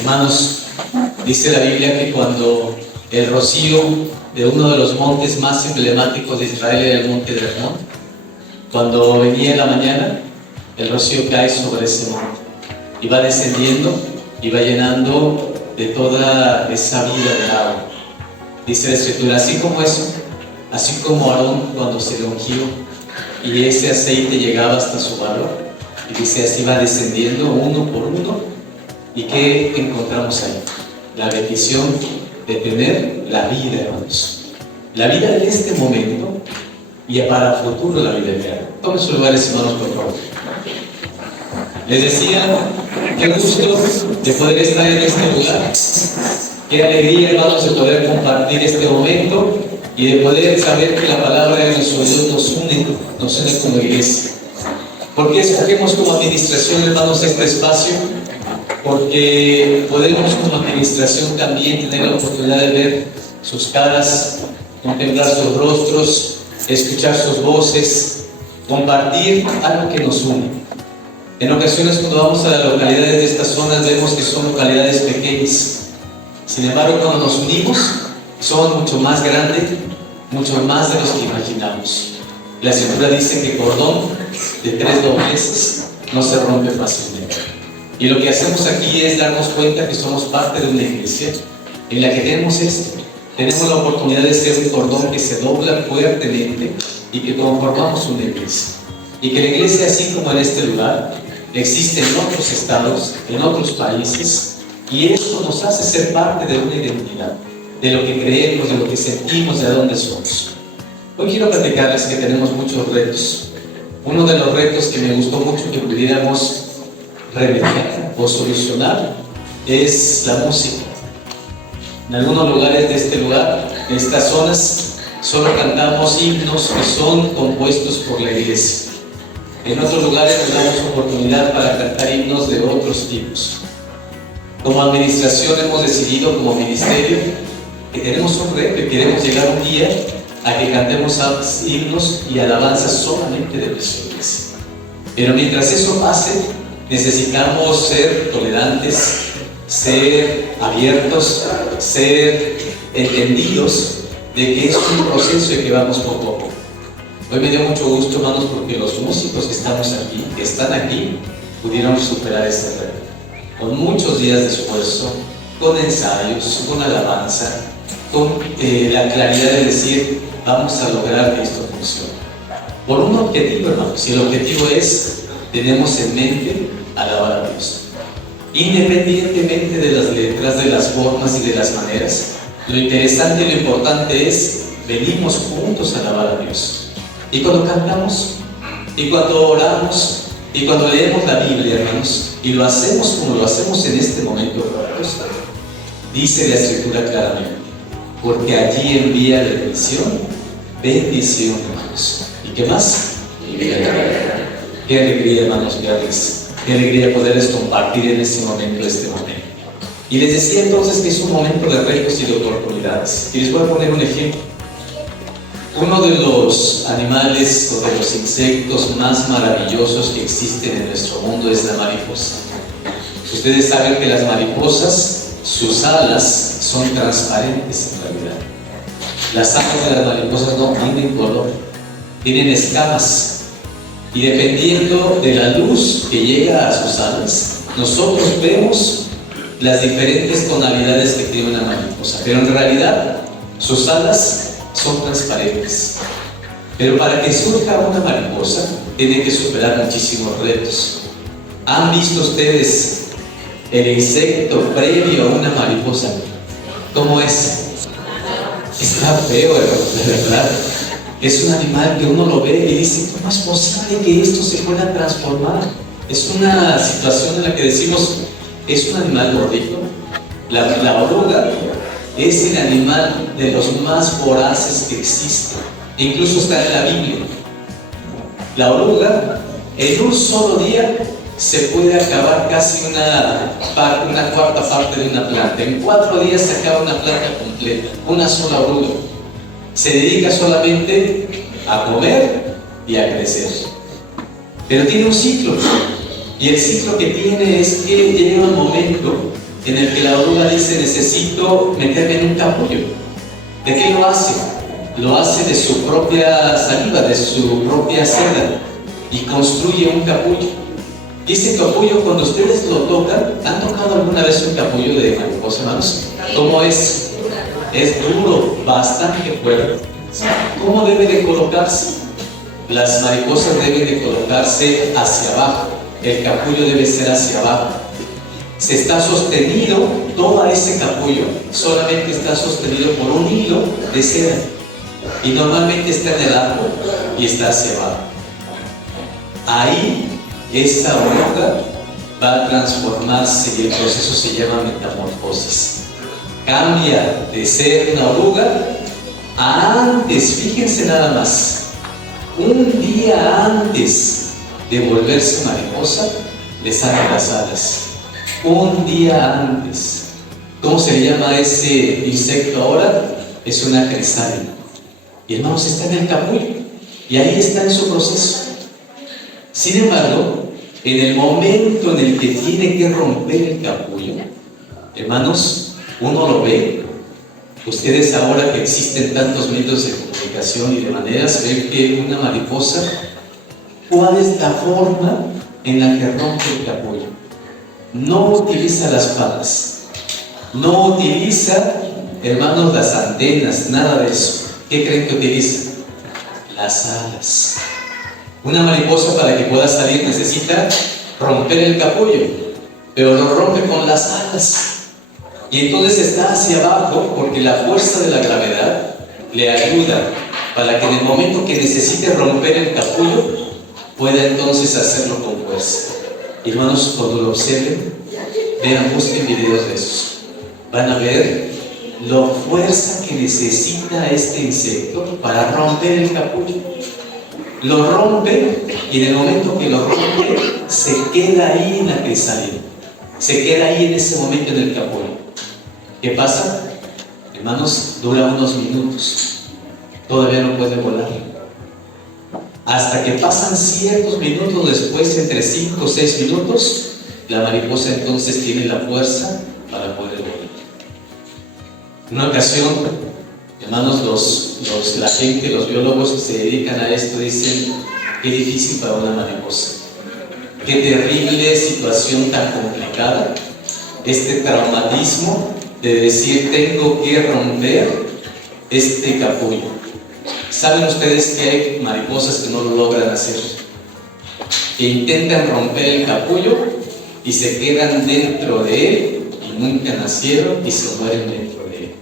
Hermanos, dice la Biblia que cuando el rocío de uno de los montes más emblemáticos de Israel era el monte de Hermón, cuando venía en la mañana, el rocío cae sobre ese monte y va descendiendo y va llenando de toda esa vida del agua. Dice la Escritura, así como eso, así como Aarón cuando se le ungió y ese aceite llegaba hasta su barba, y dice así va descendiendo uno por uno. ¿Y qué encontramos ahí? La bendición de tener la vida, hermanos. La vida en este momento y para el futuro la vida eterna. Tomen sus lugares, hermanos, por favor. Les decía, qué gusto de poder estar en este lugar. Qué alegría, hermanos, de poder compartir este momento y de poder saber que la palabra de nuestro Dios nos une como iglesia. ¿Por qué escogemos como administración, hermanos, este espacio? Porque podemos como administración también tener la oportunidad de ver sus caras, contemplar sus rostros, escuchar sus voces, compartir algo que nos une. En ocasiones cuando vamos a las localidades de estas zonas vemos que son localidades pequeñas. Sin embargo, cuando nos unimos, son mucho más grandes, mucho más de los que imaginamos. La Escritura dice que cordón de 3 dobleces no se rompe fácilmente. Y lo que hacemos aquí es darnos cuenta que somos parte de una iglesia en la que tenemos esto. Tenemos la oportunidad de ser un cordón que se dobla fuertemente y que conformamos una iglesia. Y que la iglesia, así como en este lugar, existe en otros estados, en otros países, y esto nos hace ser parte de una identidad, de lo que creemos, de lo que sentimos, de dónde somos. Hoy quiero platicarles que tenemos muchos retos. Uno de los retos que me gustó mucho que pudiéramos remediar o solucionar es la música. En algunos lugares de este lugar, en estas zonas, solo cantamos himnos que son compuestos por la iglesia. En otros lugares nos damos oportunidad para cantar himnos de otros tipos. Como administración hemos decidido, como ministerio, que tenemos un reto y queremos llegar un día a que cantemos himnos y alabanzas solamente de nuestra iglesia. Pero mientras eso pase, necesitamos ser tolerantes, ser abiertos, ser entendidos de que es un proceso y que vamos poco a poco. Hoy me dio mucho gusto, hermanos, porque los músicos que estamos aquí, que están aquí, pudieron superar este reto. Con muchos días de esfuerzo, con ensayos, con alabanza, con la claridad de decir, vamos a lograr que esto funcione. Por un objetivo, hermanos, y el objetivo es, tenemos en mente alabar a Dios. Independientemente de las letras, de las formas y de las maneras, lo interesante y lo importante es, venimos juntos a alabar a Dios. Y cuando cantamos, y cuando oramos, y cuando leemos la Biblia, hermanos, y lo hacemos como lo hacemos en este momento, dice la Escritura claramente, porque allí envía bendición, hermanos. ¿Y qué más? Qué alegría, hermanos, verles. Qué alegría poderles compartir en este momento, Y les decía entonces que es un momento de retos y de oportunidades. Y les voy a poner un ejemplo. Uno de los animales o de los insectos más maravillosos que existen en nuestro mundo es la mariposa. Ustedes saben que las mariposas, sus alas son transparentes en realidad. Las alas de las mariposas no tienen color, tienen escamas. Y dependiendo de la luz que llega a sus alas, nosotros vemos las diferentes tonalidades que tiene una mariposa. Pero en realidad, sus alas son transparentes. Pero para que surja una mariposa, tiene que superar muchísimos retos. ¿Han visto ustedes el insecto previo a una mariposa? ¿Cómo es? Está feo, de verdad. Es un animal que uno lo ve y dice, ¿cómo es posible que esto se pueda transformar? Es una situación en la que decimos, es un animal gordito. La oruga es el animal de los más voraces que existe. Incluso está en la Biblia. La oruga, en un solo día, se puede acabar casi una cuarta parte de una planta. En 4 días se acaba una planta completa, una sola oruga. Se dedica solamente a comer y a crecer. Pero tiene un ciclo. Y el ciclo que tiene es que llega un momento en el que la oruga dice: necesito meterme en un capullo. ¿De qué lo hace? Lo hace de su propia saliva, de su propia seda, y construye un capullo. Y ese capullo, cuando ustedes lo tocan, ¿han tocado alguna vez un capullo de mariposa, hermanos? ¿Cómo es? Es duro, bastante fuerte. ¿Cómo debe de colocarse? Las mariposas deben de colocarse hacia abajo. El capullo debe ser hacia abajo. Se está sostenido, todo ese capullo solamente está sostenido por un hilo de seda. Y normalmente está en el árbol y está hacia abajo. Ahí, esa oruga va a transformarse y el proceso se llama metamorfosis. Cambia de ser una oruga a antes, fíjense nada más, un día antes de volverse mariposa, le salen las alas. Un día antes. ¿Cómo se le llama ese insecto ahora? Es una crisálida. Y hermanos, está en el capullo. Y ahí está en su proceso. Sin embargo, en el momento en el que tiene que romper el capullo, hermanos, uno lo ve. Ustedes ahora que existen tantos medios de comunicación y de maneras, ven que una mariposa, ¿cuál es la forma en la que rompe el capullo? No utiliza las patas, no utiliza, hermanos, las antenas, nada de eso. ¿Qué creen que utiliza? Las alas. Una mariposa, para que pueda salir, necesita romper el capullo, pero lo rompe con las alas. Y entonces está hacia abajo porque la fuerza de la gravedad le ayuda para que en el momento que necesite romper el capullo pueda entonces hacerlo con fuerza. Hermanos, cuando lo observen, vean, busquen videos de esos. Van a ver la fuerza que necesita este insecto para romper el capullo. Lo rompe y en el momento que lo rompe se queda ahí en la crisálida. Se queda ahí en ese momento en el capullo. ¿Qué pasa? Hermanos, dura unos minutos. Todavía no puede volar. Hasta que pasan ciertos minutos después, entre 5 o 6 minutos, la mariposa entonces tiene la fuerza para poder volar. En una ocasión, hermanos, la gente, los biólogos que se dedican a esto dicen: qué difícil para una mariposa. Qué terrible situación tan complicada. Este traumatismo de decir: tengo que romper este capullo. ¿Saben ustedes que hay mariposas que no lo logran hacer? Que intentan romper el capullo y se quedan dentro de él y nunca nacieron y se mueren dentro de él.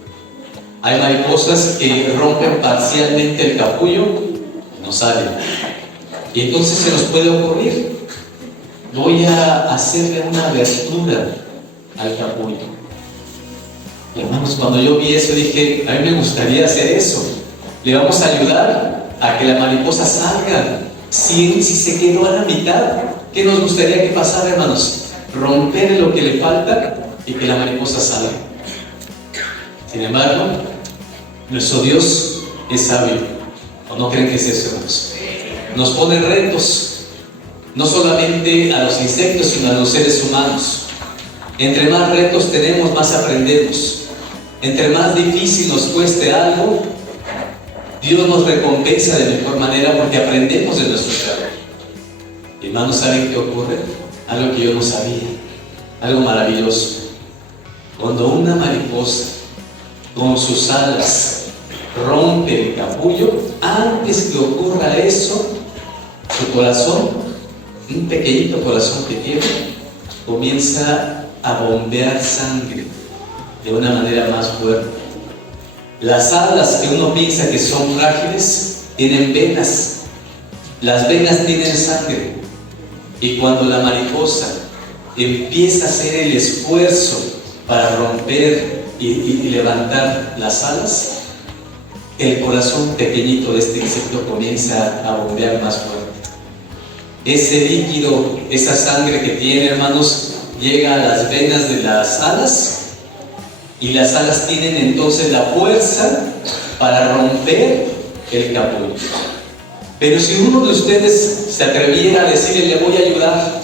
Hay mariposas que rompen parcialmente el capullo y no salen. Y entonces se nos puede ocurrir: voy a hacerle una abertura al capullo. Y hermanos, cuando yo vi eso dije: a mí me gustaría hacer eso. Le vamos a ayudar a que la mariposa salga. Si se quedó a la mitad, ¿qué nos gustaría que pasara, hermanos? Romper lo que le falta y que la mariposa salga. Sin embargo, nuestro Dios es sabio. ¿O no creen que es eso, hermanos? Nos pone retos, no solamente a los insectos, sino a los seres humanos. Entre más retos tenemos, más aprendemos. Entre más difícil nos cueste algo, Dios nos recompensa de mejor manera porque aprendemos de nuestro error. Hermanos, ¿saben qué ocurre? Algo que yo no sabía, algo maravilloso. Cuando una mariposa con sus alas rompe el capullo, antes que ocurra eso, su corazón, un pequeñito corazón que tiene, comienza a bombear sangre de una manera más fuerte. Las alas que uno piensa que son frágiles tienen venas. Las venas tienen sangre. Y cuando la mariposa empieza a hacer el esfuerzo para romper y levantar las alas, el corazón pequeñito de este insecto comienza a bombear más fuerte. Ese líquido, esa sangre que tiene, hermanos, llega a las venas de las alas. Y las alas tienen entonces la fuerza para romper el capullo. Pero si uno de ustedes se atreviera a decirle: le voy a ayudar,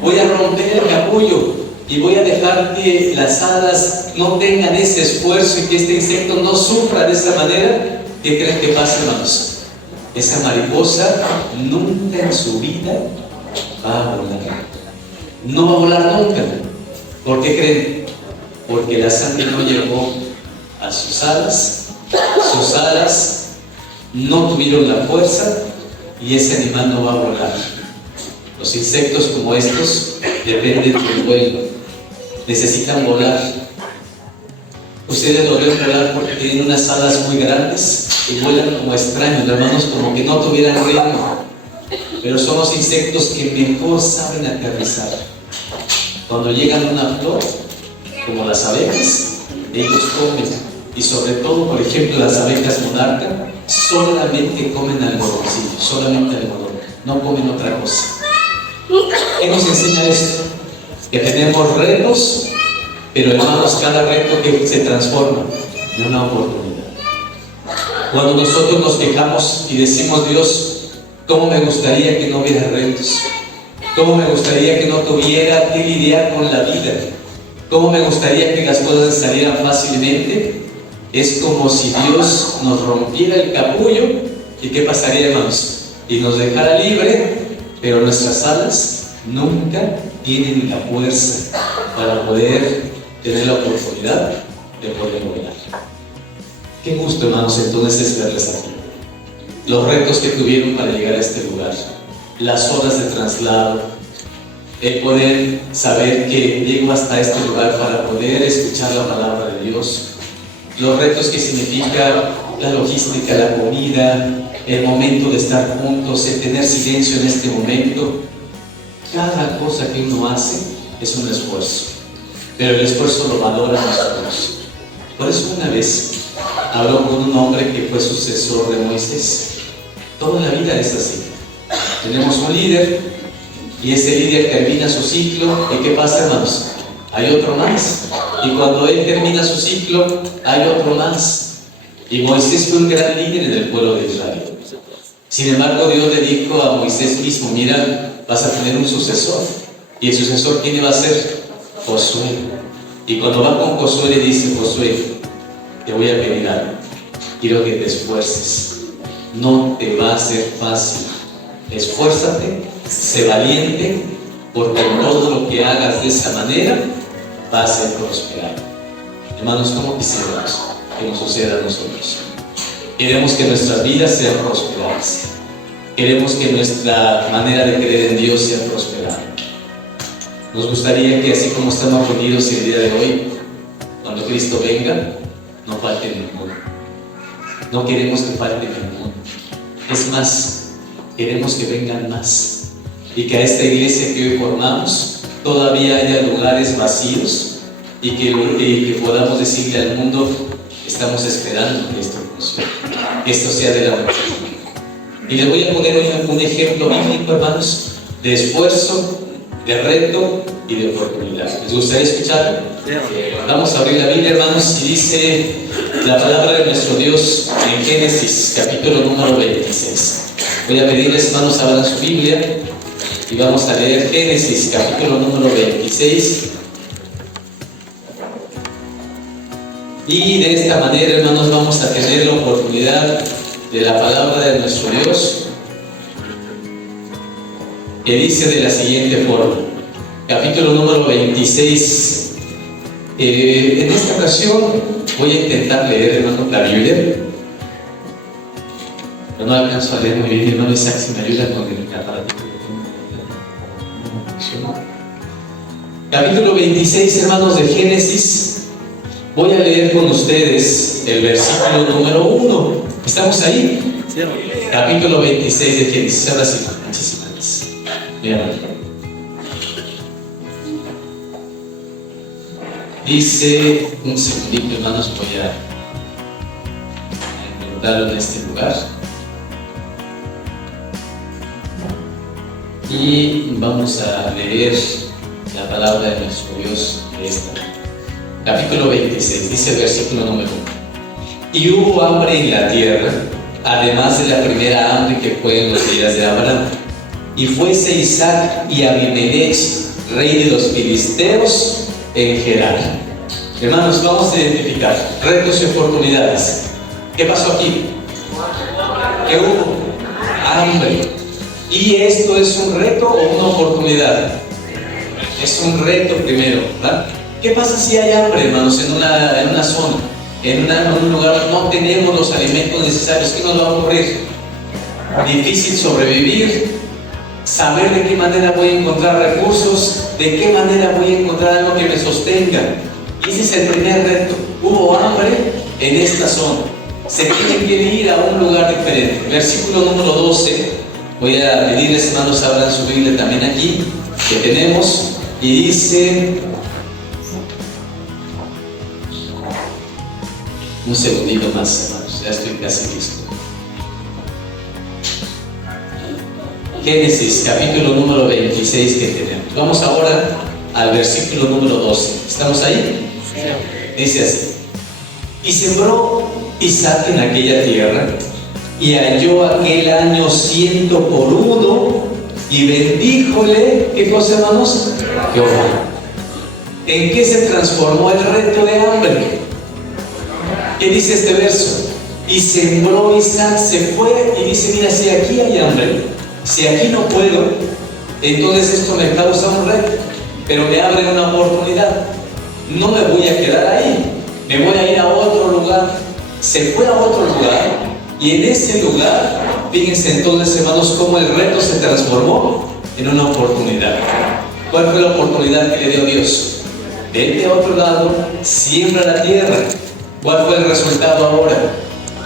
voy a romper el capullo, y voy a dejar que las hadas no tengan ese esfuerzo y que este insecto no sufra de esa manera, ¿qué creen que pasa, hermanos? Esa mariposa nunca en su vida va a volar. No va a volar nunca. ¿Por qué creen? Porque la sangre no llegó a sus alas no tuvieron la fuerza y ese animal no va a volar. Los insectos como estos dependen del vuelo, necesitan volar. Ustedes lo ven volar porque tienen unas alas muy grandes y vuelan como extraños, hermanos, como que no tuvieran ritmo. Pero son los insectos que mejor saben aterrizar. Cuando llegan a una flor, como las abejas, ellos comen. Y sobre todo, por ejemplo, las abejas monarca solamente comen algodoncillo, solamente algodón, no comen otra cosa. ¿Qué nos enseña esto? Que tenemos retos, pero hermanos, cada reto que se transforma en una oportunidad. Cuando nosotros nos quejamos y decimos, Dios, ¿cómo me gustaría que no hubiera retos? ¿Cómo me gustaría que no tuviera que lidiar con la vida? ¿Cómo me gustaría que las cosas salieran fácilmente? Es como si Dios nos rompiera el capullo y ¿qué pasaría, hermanos? Y nos dejara libre, pero nuestras alas nunca tienen la fuerza para poder tener la oportunidad de poder volar. Qué gusto, hermanos, entonces es verles aquí. Los retos que tuvieron para llegar a este lugar, las horas de traslado, el poder saber que llego hasta este lugar para poder escuchar la palabra de Dios, los retos que significa la logística, la comida, el momento de estar juntos, el tener silencio en este momento. Cada cosa que uno hace es un esfuerzo, pero el esfuerzo lo valora nosotros. Por eso una vez habló con un hombre que fue sucesor de Moisés. Toda la vida es así. Tenemos un líder y ese líder termina su ciclo. ¿Y qué pasa, hermanos? Hay otro más. Y cuando él termina su ciclo, hay otro más. Y Moisés fue un gran líder en el pueblo de Israel. Sin embargo, Dios le dijo a Moisés mismo, mira, vas a tener un sucesor. Y el sucesor, ¿quién va a ser? Josué. Y cuando va con Josué le dice, Josué, te voy a pedir algo. Quiero que te esfuerces. No te va a ser fácil. Esfuérzate, sé valiente, porque todo lo que hagas de esa manera va a ser prosperado. Hermanos, ¿cómo quisiéramos que nos suceda a nosotros? Queremos que nuestras vidas sean prosperadas. Queremos que nuestra manera de creer en Dios sea prosperada. Nos gustaría que así como estamos reunidos el día de hoy, cuando Cristo venga, no falte ninguno. No queremos que falte ninguno. Es más, queremos que vengan más. Y que a esta iglesia que hoy formamos todavía haya lugares vacíos y que podamos decirle al mundo, estamos esperando que esto funcione, que esto sea de la mejor. Y les voy a poner hoy un ejemplo bíblico, hermanos, de esfuerzo, de reto y de oportunidad. ¿Les gustaría escucharlo? Vamos a abrir la Biblia, hermanos, y dice la palabra de nuestro Dios en Génesis, capítulo número 26. Voy a pedirles, hermanos, abran su Biblia y vamos a leer Génesis, capítulo número 26. Y de esta manera, hermanos, vamos a tener la oportunidad de la palabra de nuestro Dios, que dice de la siguiente forma. Capítulo número 26. En esta ocasión voy a intentar leer, hermano, la Biblia. Pero no alcanzo a leer muy bien, hermano Isaac, si me ayuda con el aparatito. Capítulo 26, hermanos, de Génesis. Voy a leer con ustedes el versículo número 1. ¿Estamos ahí? Sí. Capítulo 26 de Génesis. Ahora sí, muchísimas gracias. Bien. Dice, un segundito, hermanos, voy a encontrarlo en este lugar. Y vamos a leer la palabra de nuestro Dios de esta. Capítulo 26, dice el versículo número 1. Y hubo hambre en la tierra, además de la primera hambre que fue en los días de Abraham. Y fuese Isaac y Abimelech, rey de los filisteos en Gerar. Hermanos, vamos a identificar retos y oportunidades. ¿Qué pasó aquí? ¿Qué hubo? Hambre. ¿Y esto es un reto o una oportunidad? Es un reto primero, ¿verdad? ¿Qué pasa si hay hambre, hermanos, en una zona? En un lugar no tenemos los alimentos necesarios. ¿Qué nos va a ocurrir? Difícil sobrevivir, saber de qué manera voy a encontrar recursos, de qué manera voy a encontrar algo que me sostenga. Y ese es el primer reto. Hubo hambre en esta zona. Se tienen que ir a un lugar diferente. Versículo número 12. Voy a pedirles, hermanos, abran su Biblia también aquí, que tenemos, y dice, un segundito más, hermanos, ya estoy casi listo. Génesis, capítulo número 26 que tenemos. Vamos ahora al versículo número 12. ¿Estamos ahí? Sí. Dice así: y sembró Isaac en aquella tierra, y halló aquel año 100 por 1, y bendíjole, ¿qué cosa, hermanos? Jehová. ¿En qué se transformó el reto de hambre? ¿Qué dice este verso? Y sembró Isaac, se fue y dice, mira, si aquí hay hambre, si aquí no puedo, entonces esto me causa un reto, pero me abre una oportunidad. No me voy a quedar ahí, me voy a ir a otro lugar. Se fue a otro lugar, y en ese lugar, fíjense entonces, hermanos, cómo el reto se transformó en una oportunidad. ¿Cuál fue la oportunidad que le dio Dios? Vete a otro lado, siembra la tierra. ¿Cuál fue el resultado ahora?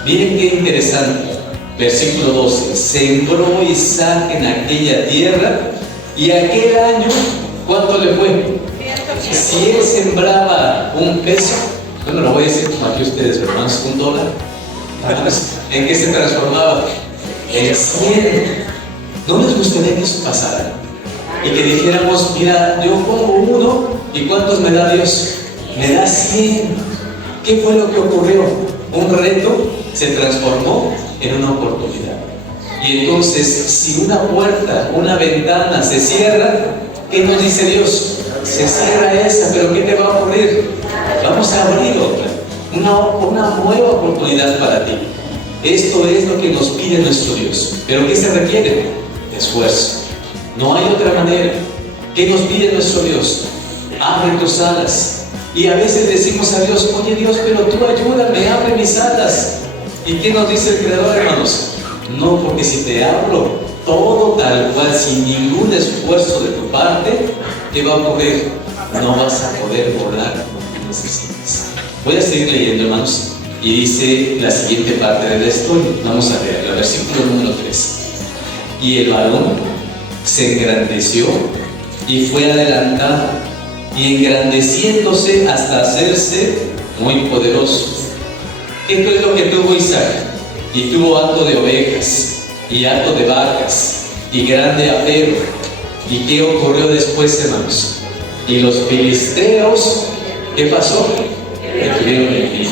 Miren qué interesante. Versículo 12. Sembró Isaac en aquella tierra, y aquel año, ¿cuánto le fue? Si él sembraba un peso, bueno, lo voy a decir como aquí ustedes, hermanos, $1. ¿En qué se transformaba? En 100. ¿No les gustaría que eso pasara? Y que dijéramos, mira, yo pongo 1, ¿y cuántos me da Dios? Me da 100. ¿Qué fue lo que ocurrió? Un reto se transformó en una oportunidad. Y entonces, si una puerta, una ventana se cierra, ¿qué nos dice Dios? Se cierra esa, pero ¿qué te va a ocurrir? Vamos a abrir otra, una nueva oportunidad para ti. Esto es lo que nos pide nuestro Dios. ¿Pero qué se requiere? Esfuerzo. No hay otra manera. ¿Qué nos pide nuestro Dios? Abre tus alas. Y a veces decimos a Dios, oye Dios, pero tú ayúdame, abre mis alas. ¿Y qué nos dice el Creador, hermanos? No, porque si te abro todo tal cual, sin ningún esfuerzo de tu parte, ¿qué va a ocurrir? No vas a poder volar como necesitas. Voy a seguir leyendo, hermanos, y dice la siguiente parte de la historia. Vamos a leer el versículo número 3. Y el varón se engrandeció y fue adelantado, y engrandeciéndose hasta hacerse muy poderoso. Esto es lo que tuvo Isaac, y tuvo hato de ovejas, y hato de vacas, y grande apero. ¿Y qué ocurrió después, hermanos? Y los filisteos, ¿qué pasó? Le tuvieron envidia.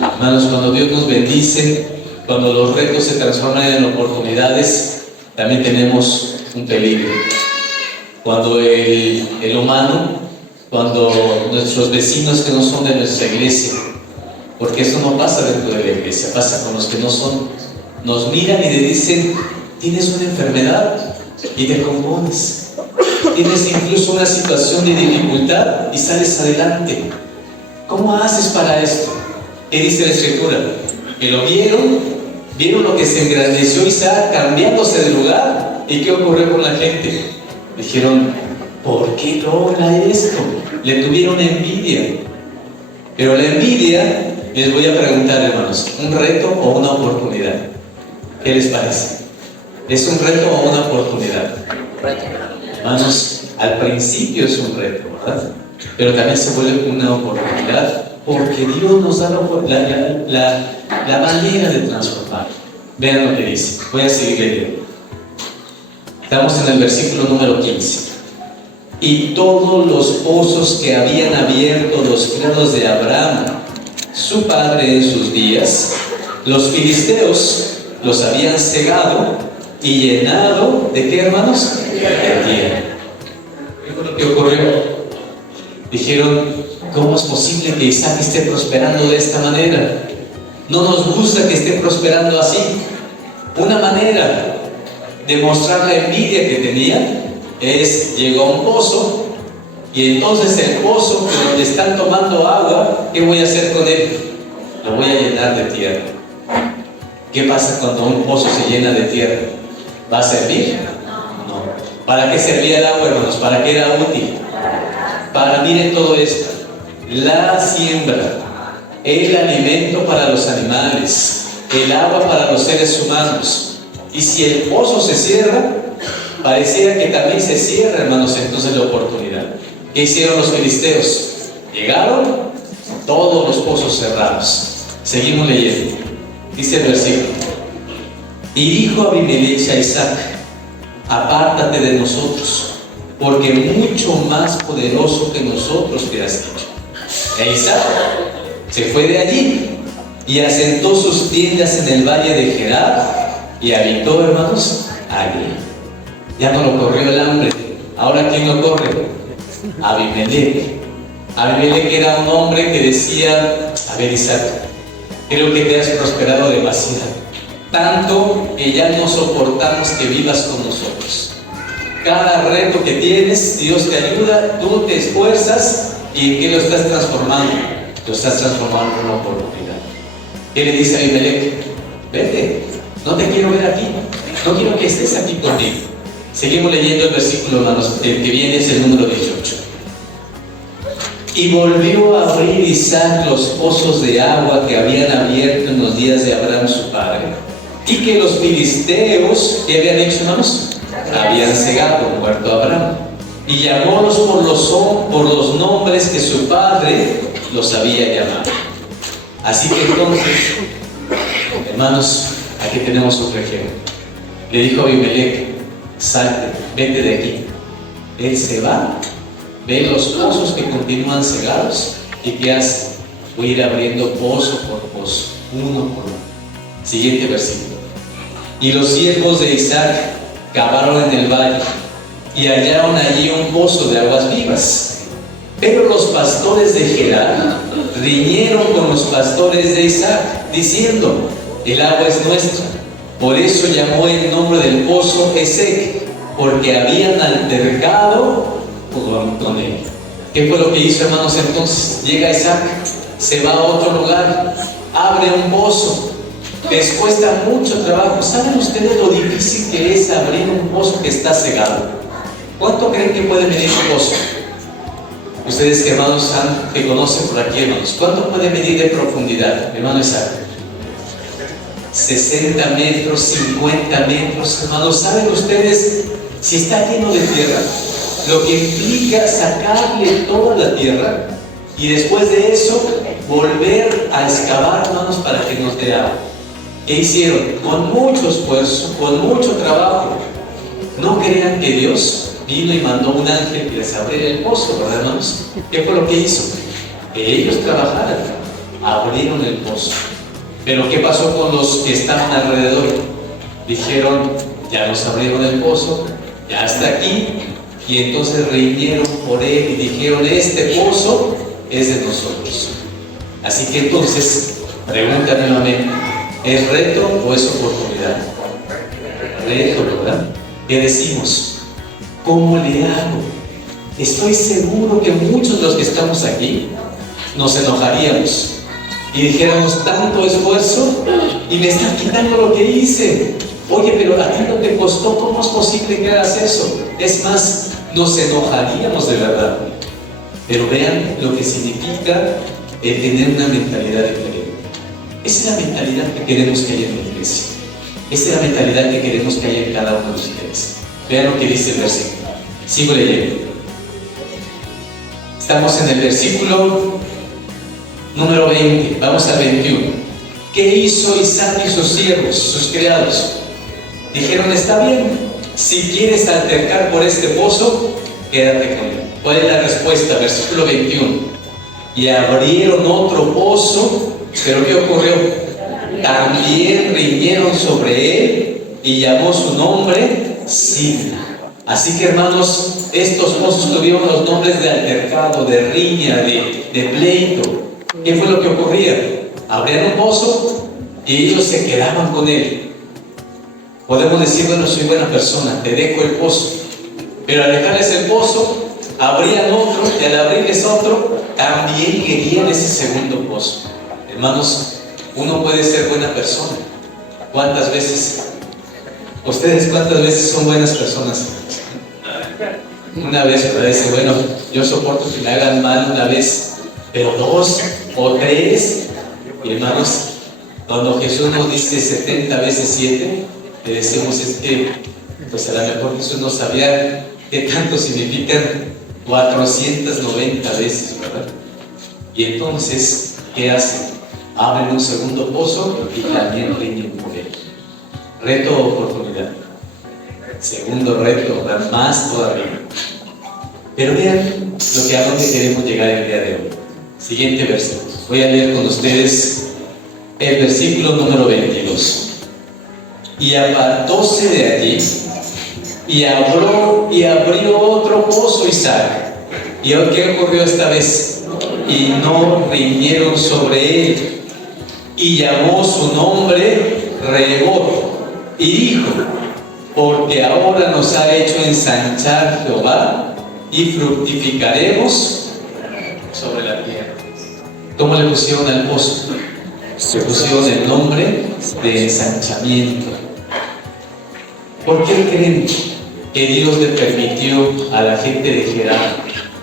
Hermanos, cuando Dios nos bendice, cuando los retos se transforman en oportunidades, también tenemos un peligro. Cuando el humano, cuando nuestros vecinos que no son de nuestra iglesia, porque eso no pasa dentro de la iglesia, pasa con los que no son, nos miran y le dicen, tienes una enfermedad y te compones, tienes incluso una situación de dificultad y sales adelante. ¿Cómo haces para esto? ¿Qué dice la Escritura? Que lo vieron lo que se engrandeció Isaac cambiándose de lugar. ¿Y qué ocurrió con la gente? Dijeron, ¿por qué logra esto? Le tuvieron envidia. Pero la envidia, les voy a preguntar, hermanos, ¿un reto o una oportunidad? ¿Qué les parece? ¿Es un reto o una oportunidad? Hermanos, al principio es un reto, ¿verdad? Pero también se vuelve una oportunidad, porque Dios nos da la manera de transformar. Vean lo que dice. Voy a seguir leyendo. Estamos en el versículo número 15. Y todos los pozos que habían abierto los criados de Abraham, su padre en sus días, los filisteos los habían cegado y llenado, ¿de qué, hermanos? De tierra. ¿qué ocurrió? Dijeron, ¿cómo es posible que Isaac esté prosperando de esta manera? No nos gusta que esté prosperando así. Una manera de mostrar la envidia que tenía es, llegó a un pozo, y entonces el pozo, que donde están tomando agua, ¿qué voy a hacer con él? Lo voy a llenar de tierra. ¿Qué pasa cuando un pozo se llena de tierra? ¿Va a servir? No. ¿Para qué servía el agua, hermanos? ¿Para qué era útil? Para, miren todo esto, la siembra, el alimento para los animales, el agua para los seres humanos. Y si el pozo se cierra, pareciera que también se cierra, hermanos, entonces la oportunidad. ¿Qué hicieron los filisteos? Llegaron, todos los pozos cerrados. Seguimos leyendo. Dice el versículo: y dijo Abimelech a Isaac, apártate de nosotros, porque mucho más poderoso que nosotros te has hecho. E Isaac se fue de allí y asentó sus tiendas en el valle de Gerar y habitó, hermanos, allí. Ya no lo corrió el hambre. ¿Ahora quién lo corre? Abimelech. Abimelech era un hombre que decía: a ver, Isaac, creo que te has prosperado demasiado, tanto que ya no soportamos que vivas con nosotros. Cada reto que tienes, Dios te ayuda, tú te esfuerzas, ¿y en qué lo estás transformando? Lo estás transformando en una oportunidad. ¿Qué le dice a Abimelech? Vete, no te quiero ver aquí, no quiero que estés aquí conmigo. Seguimos leyendo el versículo, hermanos, el que viene es el número 18. Y volvió a abrir Isaac los pozos de agua que habían abierto en los días de Abraham su padre, y que los filisteos, ¿qué habían hecho, hermanos? Habían cegado, muerto Abraham, y llamólos por los nombres que su padre los había llamado. Así que entonces, hermanos, aquí tenemos otro ejemplo. Le dijo a Abimelech: salte, vete de aquí. Él se va, ve los pozos que continúan cegados, y ¿qué hace? Voy a ir abriendo pozo por pozo, uno por uno. Siguiente versículo. Y los siervos de Isaac cavaron en el valle y hallaron allí un pozo de aguas vivas. Pero los pastores de Gerar riñeron con los pastores de Isaac, diciendo: el agua es nuestra. Por eso llamó el nombre del pozo Esek, porque habían altercado con él. ¿Qué fue lo que hizo, hermanos? Entonces llega Isaac, se va a otro lugar, abre un pozo. Les cuesta mucho trabajo. ¿Saben ustedes lo difícil que es abrir un pozo que está cegado? ¿Cuánto creen que puede medir un pozo? Ustedes, que hermanos que conocen por aquí, hermanos, ¿cuánto puede medir de profundidad, hermano Isaac? 60 metros, 50 metros, hermanos. ¿Saben ustedes si está lleno de tierra? Lo que implica sacarle toda la tierra y después de eso volver a excavar, hermanos, para que nos dé agua. ¿Qué hicieron? Con mucho esfuerzo, con mucho trabajo. No crean que Dios vino y mandó un ángel que les abriera el pozo, ¿verdad, hermanos? ¿Qué fue lo que hizo? Que ellos trabajaran, abrieron el pozo. Pero ¿qué pasó con los que estaban alrededor? Dijeron: ya nos abrieron el pozo, ya está aquí. Y entonces riñeron por él y dijeron: este pozo es de nosotros. Así que entonces, pregúntame nuevamente, ¿es reto o es oportunidad? Reto, ¿verdad? ¿Qué decimos? ¿Cómo le hago? Estoy seguro que muchos de los que estamos aquí nos enojaríamos y dijéramos: tanto esfuerzo y me están quitando lo que hice. Oye, pero a ti no te costó, ¿cómo es posible que hagas eso? Es más, nos enojaríamos de verdad. Pero vean lo que significa el tener una mentalidad diferente. Esa es la mentalidad que queremos que haya en la iglesia. Esa es la mentalidad que queremos que haya en cada uno de ustedes. Vean lo que dice el versículo. Sigo leyendo. Estamos en el versículo número 20. Vamos al 21. ¿Qué hizo Isaac y sus siervos, sus criados? Dijeron: está bien, si quieres altercar por este pozo, quédate con él. ¿Cuál es la respuesta? Versículo 21. Y abrieron otro pozo, pero ¿qué ocurrió? También riñeron sobre él y llamó su nombre Sibma. Así que, hermanos, estos pozos tuvieron los nombres de altercado, de riña, de pleito. ¿Qué fue lo que ocurría? Abrían un pozo y ellos se quedaban con él. Podemos decir, bueno, soy buena persona, te dejo el pozo. Pero al dejarles el pozo, abrían otro, y al abrirles otro, también querían ese segundo pozo. Hermanos, uno puede ser buena persona. ¿Cuántas veces? ¿Ustedes cuántas veces son buenas personas? Una vez, ¿verdad? Dice, bueno, yo soporto que me hagan mal una vez, pero 2 o 3. Y hermanos, cuando Jesús nos dice 70 veces 7, le decimos es que, pues a lo mejor Jesús no sabía qué tanto significan 490 veces, ¿verdad? Y entonces, ¿qué hacen? Abren un segundo pozo y también riñen por él. Reto o oportunidad. Segundo reto, más todavía. Pero vean lo que a dónde queremos llegar el día de hoy. Siguiente versículo. Voy a leer con ustedes el versículo número 22. Y apartóse de allí y abrió otro pozo Isaac. ¿Y qué ocurrió esta vez? Y no riñeron sobre él. Y llamó su nombre Rehoboth. Y dijo: porque ahora nos ha hecho ensanchar Jehová y fructificaremos sobre la tierra. ¿Cómo le pusieron al pozo? Se pusieron el nombre de ensanchamiento. ¿Por qué creen que Dios le permitió a la gente de Gerar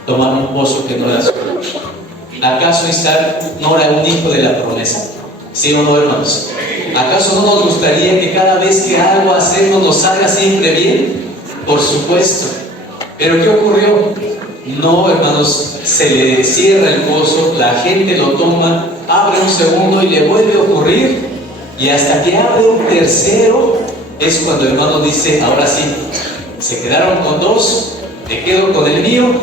tomar un pozo que no era suyo? ¿Acaso Isaac no era un hijo de la promesa? ¿Sí o no, hermanos? ¿Acaso no nos gustaría que cada vez que algo hacemos nos salga siempre bien? Por supuesto. ¿Pero qué ocurrió? No, hermanos, se le cierra el pozo, la gente lo toma, abre un segundo y le vuelve a ocurrir, y hasta que abre un tercero es cuando el hermano dice: ahora sí, se quedaron con 2, me quedo con el mío,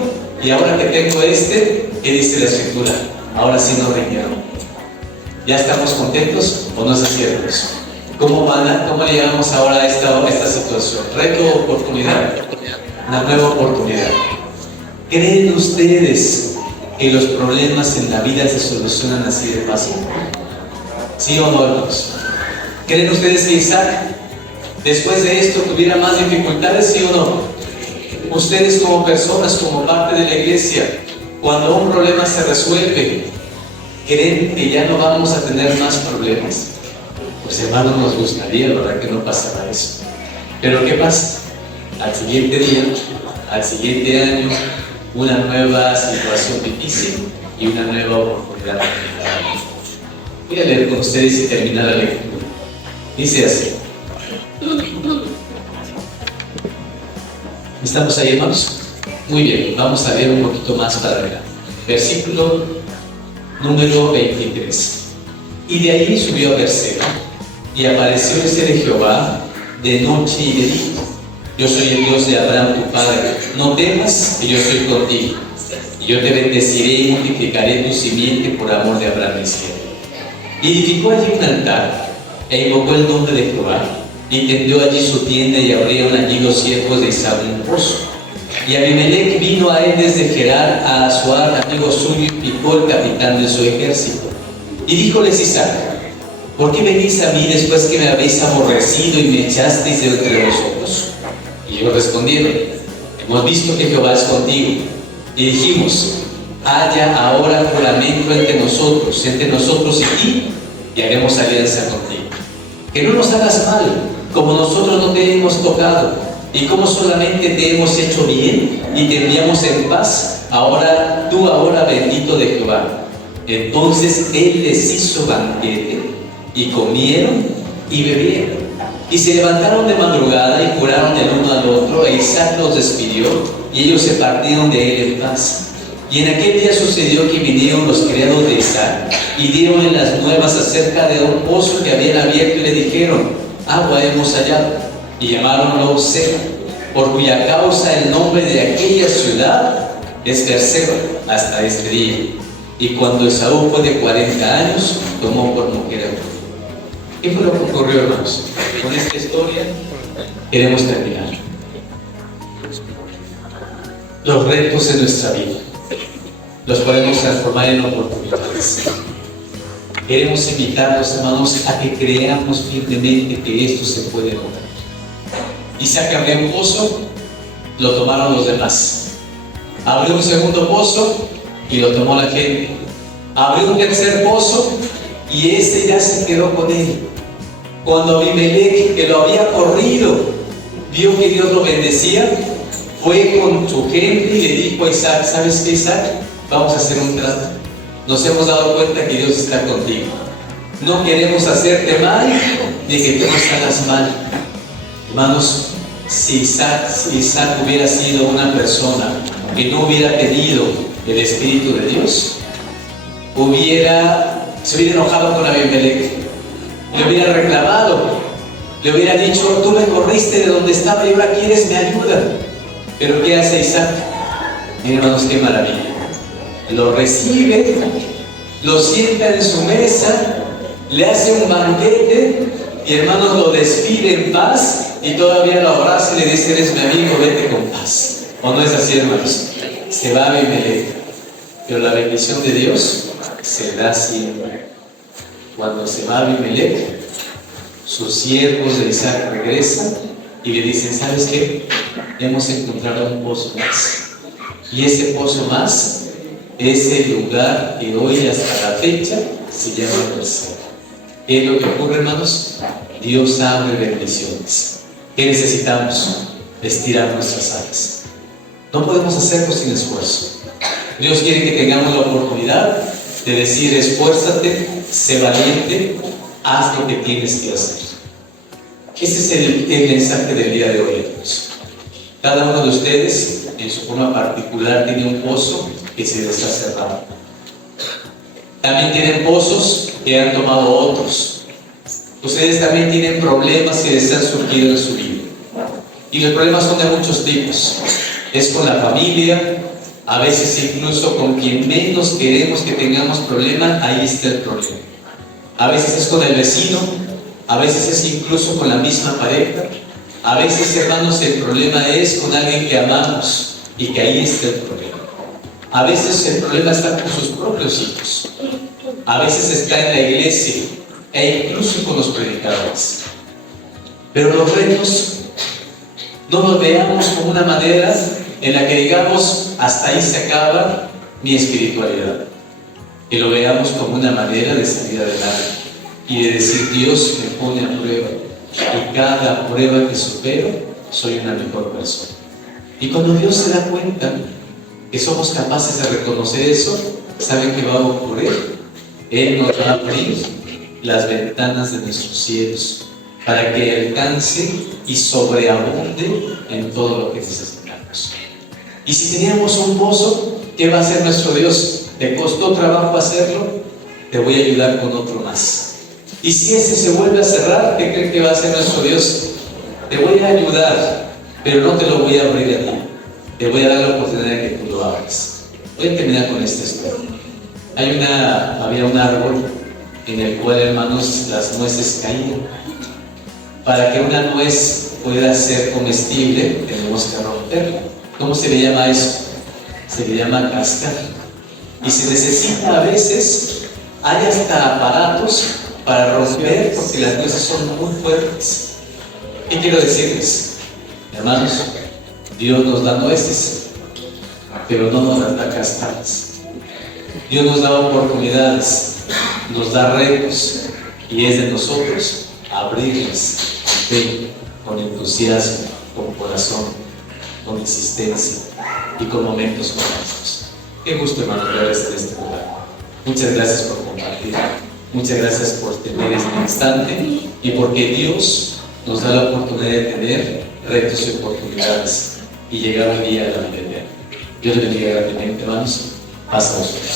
y ahora que tengo este, ¿qué dice la Escritura? Ahora sí no riñeron. ¿Ya estamos contentos o no es cierto eso? ¿Cómo llegamos ahora a esta situación? Reto o oportunidad. Una nueva oportunidad. ¿Creen ustedes que los problemas en la vida se solucionan así de fácil? ¿Sí o no, hermanos? ¿Creen ustedes que Isaac, después de esto, tuviera más dificultades? ¿Sí o no? Ustedes como personas, como parte de la iglesia, cuando un problema se resuelve, ¿creen que ya no vamos a tener más problemas? Pues hermanos, nos gustaría, ¿verdad?, que no pasara eso. Pero ¿qué pasa? Al siguiente día, al siguiente año, una nueva situación difícil y una nueva oportunidad. Voy a leer con ustedes y terminar la lectura. Dice así. ¿Estamos ahí, hermanos? Muy bien, vamos a leer un poquito más para adelante. Versículo número 23. Y de ahí subió a Berseba, y apareció de Jehová de noche y de día. Yo soy el Dios de Abraham tu padre, no temas, que yo estoy contigo. Y yo te bendeciré y multiplicaré tu simiente por amor de Abraham mi siervo. Y edificó allí un altar, e invocó el nombre de Jehová, y tendió allí su tienda, y abrieron allí los siervos de Isaac un pozo. Y Abimelech vino a él desde Gerar a Asuar, amigo suyo, y picó el capitán de su ejército. Y díjoles Isaac: ¿por qué venís a mí después que me habéis aborrecido y me echasteis de entre vosotros? Y ellos respondieron: hemos visto que Jehová es contigo. Y dijimos: haya ahora juramento entre nosotros y ti, y haremos alianza contigo. Que no nos hagas mal, como nosotros no te hemos tocado, y como solamente te hemos hecho bien y te enviamos en paz. Tú ahora bendito de Jehová. Entonces él les hizo banquete, y comieron y bebieron. Y se levantaron de madrugada y juraron el uno al otro, e Isaac los despidió, y ellos se partieron de él en paz. Y en aquel día sucedió que vinieron los criados de Isaac, y dieronle las nuevas acerca de un pozo que habían abierto, y le dijeron: agua hemos hallado. Y llamáronlo Seba, por cuya causa el nombre de aquella ciudad es Berseba hasta este día. Y cuando Esaú fue de 40 años, tomó por mujer a Judá. ¿Qué fue lo que ocurrió, hermanos? Con esta historia queremos terminar. los retos de nuestra vida los podemos transformar en oportunidades. Queremos invitarlos, hermanos, a que creamos firmemente que esto se puede lograr. Isaac abrió un pozo, lo tomaron los demás. Abrió un segundo pozo y lo tomó la gente. Abrió un tercer pozo y ese ya se quedó con él. Cuando Abimelech, que lo había corrido, vio que Dios lo bendecía, fue con su gente y le dijo a Isaac: ¿sabes qué, Isaac? Vamos a hacer un trato. Nos hemos dado cuenta que Dios está contigo. No queremos hacerte mal ni que tú nos hagas mal. Hermanos, si Isaac hubiera sido una persona que no hubiera tenido el Espíritu de Dios, se hubiera enojado con Abimelech, le hubiera reclamado, le hubiera dicho: tú me corriste de donde estaba y ahora quieres mi ayuda. Pero ¿qué hace Isaac? Miren, hermanos, qué maravilla. Lo recibe, lo sienta en su mesa, le hace un banquete y, hermanos, lo despide en paz y todavía lo abraza y le dice: eres mi amigo, vete con paz. ¿O no es así, hermanos? Se va Abimelech, pero la bendición de Dios se da siempre. Cuando se va Abimelech, sus siervos de Isaac regresan y le dicen: ¿sabes qué? Hemos encontrado un pozo más. Y ese pozo más es el lugar que hoy hasta la fecha se llama Berseba. ¿Qué es lo que ocurre, hermanos? Dios abre bendiciones. ¿Qué necesitamos? Estirar nuestras alas. No podemos hacerlo sin esfuerzo. Dios quiere que tengamos la oportunidad de decir: esfuérzate, sé valiente, haz lo que tienes que hacer. Ese es el mensaje del día de hoy, hermanos. Cada uno de ustedes, en su forma particular, tiene un pozo que se les ha cerrado. También tienen pozos que han tomado otros. Ustedes también tienen problemas que les han surgido en su vida. Y los problemas son de muchos tipos. Es con la familia, a veces incluso con quien menos queremos que tengamos problema, ahí está el problema. A veces es con el vecino, a veces es incluso con la misma pareja. A veces, hermanos, el problema es con alguien que amamos y que ahí está el problema. A veces el problema está con sus propios hijos. A veces está en la iglesia e incluso con los predicadores. Pero los retos no los veamos como una manera en la que digamos: hasta ahí se acaba mi espiritualidad. Que lo veamos como una manera de salir adelante y de decir: Dios me pone a prueba. Y cada prueba que supero, soy una mejor persona. Y cuando Dios se da cuenta que somos capaces de reconocer eso, ¿saben qué va a ocurrir? Él nos va a abrir las ventanas de nuestros cielos para que alcance y sobreabunde en todo lo que necesitamos. Y si teníamos un pozo, ¿qué va a hacer nuestro Dios? ¿Te costó trabajo hacerlo? Te voy a ayudar con otro más. Y si ese se vuelve a cerrar, ¿qué creen que va a hacer nuestro Dios? Te voy a ayudar, pero no te lo voy a abrir a ti. Te voy a dar la oportunidad de que tú lo hagas. Voy a terminar con esta historia. Había un árbol en el cual, hermanos, las nueces caían. Para que una nuez pueda ser comestible, tenemos que romperla. ¿Cómo se le llama eso? Se le llama cáscara. Y se necesita a veces, hay hasta aparatos para romper, porque las nueces son muy fuertes. ¿Qué quiero decirles? Hermanos, Dios nos da nueces, pero no nos da cáscaras. Dios nos da oportunidades, nos da retos, y es de nosotros abrirlas con fe, con entusiasmo, con corazón, con insistencia y con momentos como estos. Qué gusto, hermanos, verles en este lugar. Muchas gracias por compartir. Muchas gracias por tener este instante y porque Dios nos da la oportunidad de tener retos y oportunidades y llegar un día a la vida eterna. Dios les bendiga grandemente, hermanos. Paz a vosotros.